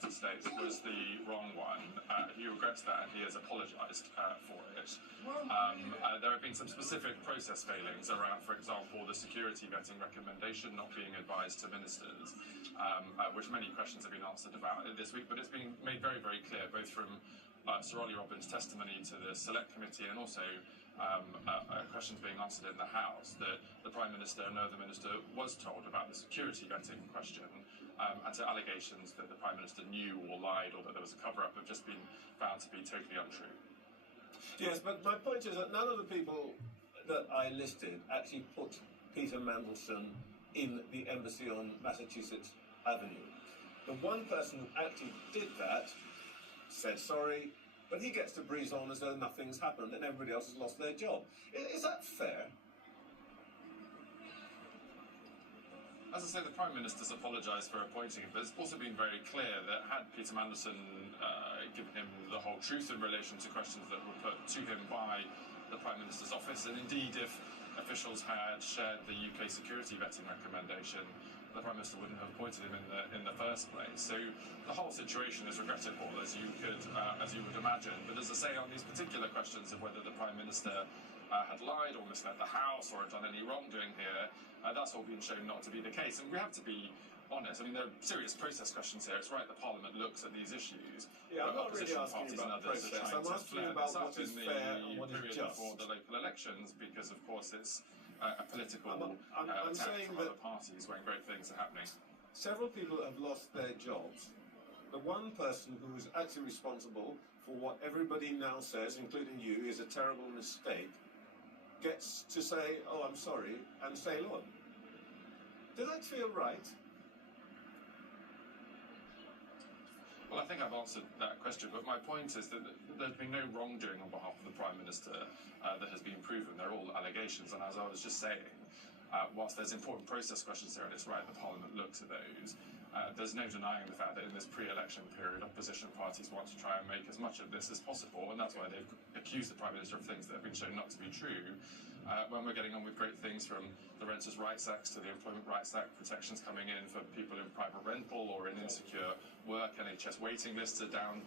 United States was the wrong one. He regrets that and he has apologised for it. There have been some specific process failings around, for example, the security vetting recommendation not being advised to ministers, which many questions have been answered about this week, but it's been made very, very clear, both from Sir Ollie Robbins' testimony to the Select Committee and also questions being answered in the House, that the Prime Minister and no other minister was told about the security vetting question, and to allegations that the Prime Minister knew or lied or that there was a cover-up have just been found to be totally untrue. Yes, but my point is that none of the people that I listed actually put Peter Mandelson in the embassy on Massachusetts Avenue. The one person who actually did that said sorry, but he gets to breeze on as though nothing's happened and everybody else has lost their job. Is that fair? As I say, the Prime Minister's apologised for appointing him, but it's also been very clear that had Peter Mandelson given him the whole truth in relation to questions that were put to him by the Prime Minister's office, and indeed if officials had shared the UK security vetting recommendation, the Prime Minister wouldn't have appointed him in the first place. So the whole situation is regrettable, as you would imagine. But as I say, on these particular questions of whether the Prime Minister had lied or misled the House or had done any wrongdoing here, that's all been shown not to be the case. And we have to be honest. I mean, there are serious process questions here. It's right that Parliament looks at these issues. Yeah, I'm not really asking about the process. I'm asking about what is fair and what is just. Before the local elections, because of course it's a political I'm attack saying from that other parties when great things are happening. several people have lost their jobs. The one person who is actually responsible for what everybody now says, including you, is a terrible mistake, gets to say, oh, I'm sorry, and sail on. Does that feel right? Well, I think I've answered that question, but my point is that there's been no wrongdoing on behalf of the Prime Minister that has been proven. They're all allegations, and as I was just saying, whilst there's important process questions there, and it's right that Parliament looks at those, there's no denying the fact that in this pre-election period, opposition parties want to try and make as much of this as possible, and that's why they've accused the Prime Minister of things that have been shown not to be true, when we're getting on with great things from the Renters' Rights Act to the Employment Rights Act, protections coming in for people in private rental or in insecure work. NHS waiting lists are down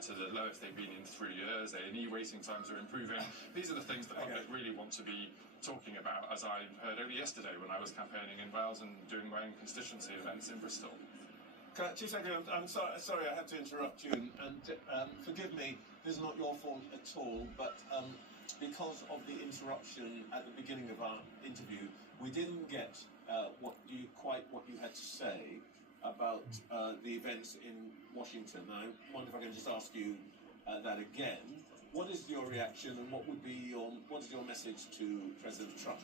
to the lowest they've been in 3 years. A&E waiting times are improving. These are the things the public really want to be talking about, as I heard only yesterday when I was campaigning in Wales and doing my own constituency events in Bristol. 2 seconds, I'm sorry I had to interrupt you, and forgive me, this is not your fault at all, but because of the interruption at the beginning of our interview, we didn't get quite what you had to say about the events in Washington. I wonder if I can just ask you that again. What is your reaction, and what is your message to President Trump?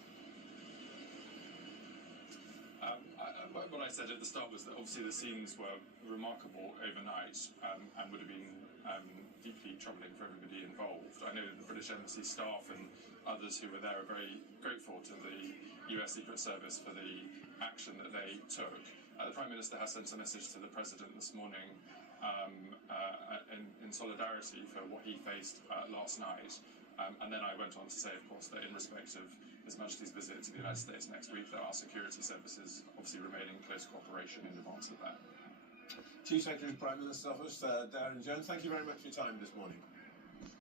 What I said at the start was that obviously the scenes were remarkable overnight and would have been deeply troubling for everybody involved. I know that the British Embassy staff and others who were there are very grateful to the US Secret Service for the action that they took. The Prime Minister has sent a message to the President this morning in solidarity for what he faced last night. And then I went on to say, of course, that in respect of His Majesty's visit to the United States next week, that our security services obviously remain in close cooperation in advance of that. Chief Secretary of the Prime Minister's Office, Darren Jones, thank you very much for your time this morning.